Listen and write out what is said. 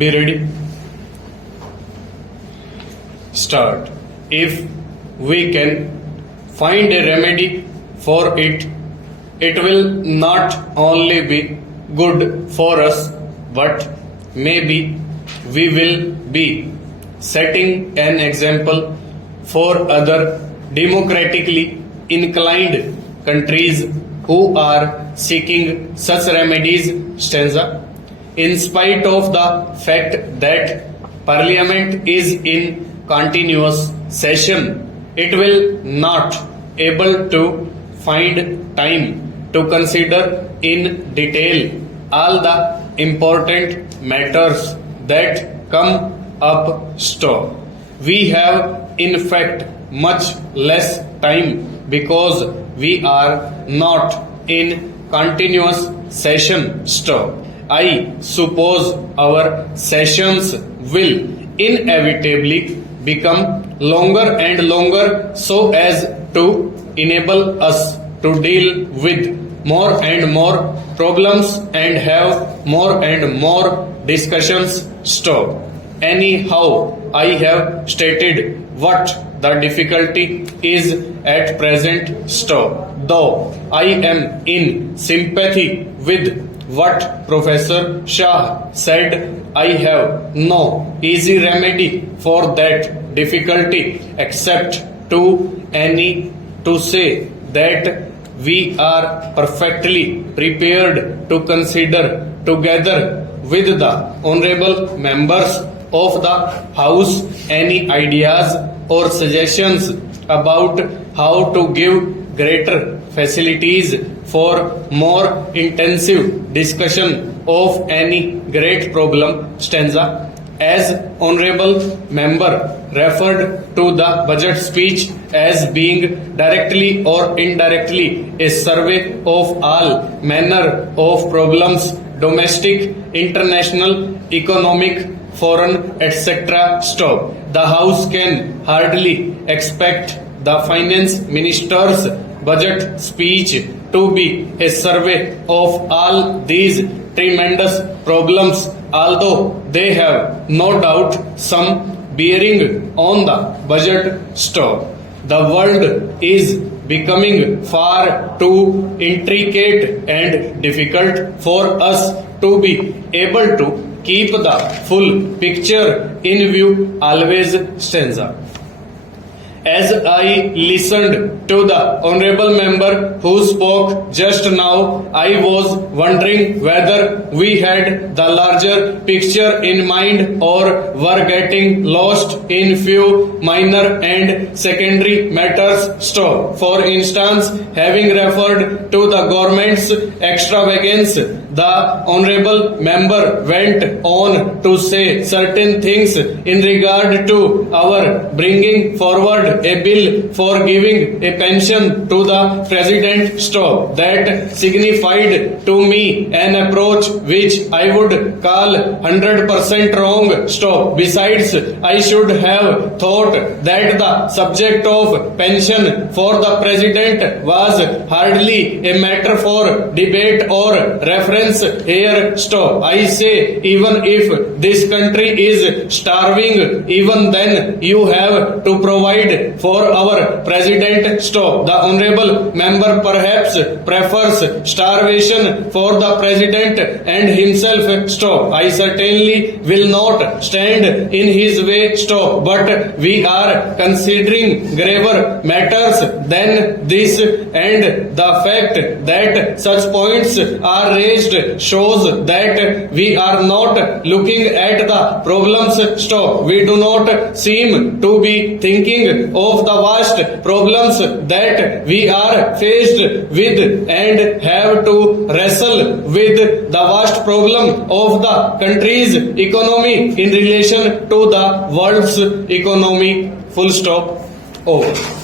Be ready. Start. If we can find a remedy for it, it will not only be good for us, but maybe we will be setting an example for other democratically inclined countries who are seeking such remedies. Stanza. In spite of the fact that Parliament is in continuous session, it will not able to find time to consider in detail all the important matters that come up. Stop. We have in fact much less time because we are not in continuous session. Stop. I suppose our sessions will inevitably become longer and longer so as to enable us to deal with more and more problems and have more and more discussions. Stop. Anyhow, I have stated what the difficulty is at present. Stop. Though I am in sympathy with what Professor Shah said, I have no easy remedy for that difficulty except to say that we are perfectly prepared to consider together with the honorable members of the House any ideas or suggestions about how to give greater facilities for more intensive discussion of any great problem. Stanza. As honorable member referred to the budget speech as being directly or indirectly a survey of all manner of problems, domestic, international, economic, foreign, etc. Stop. The House can hardly expect the finance minister's budget speech to be a survey of all these tremendous problems, although they have no doubt some bearing on the budget. Stop. The world is becoming far too intricate and difficult for us to be able to keep the full picture in view always. Stanza. As I listened to the honorable member who spoke just now, I was wondering whether we had the larger picture in mind or were getting lost in few minor and secondary matters. Stop. For instance, having referred to the government's extravagance, the honorable member went on to say certain things in regard to our bringing forward a bill for giving a pension to the president. Stop. That signified to me an approach which I would call 100% wrong. Stop. Besides, I should have thought that the subject of pension for the president was hardly a matter for debate or reference here. Stop. I say, even if this country is starving, even then you have to provide for our president. Stop. The honorable member perhaps prefers starvation for the president and himself. Stop. I certainly will not stand in his way. Stop. But we are considering graver matters than this, and the fact that such points are raised shows that we are not looking at the problems. Stop. We do not seem to be thinking of the vast problems that we are faced with and have to wrestle with the vast problem of the country's economy in relation to the world's economy. Full stop. Over.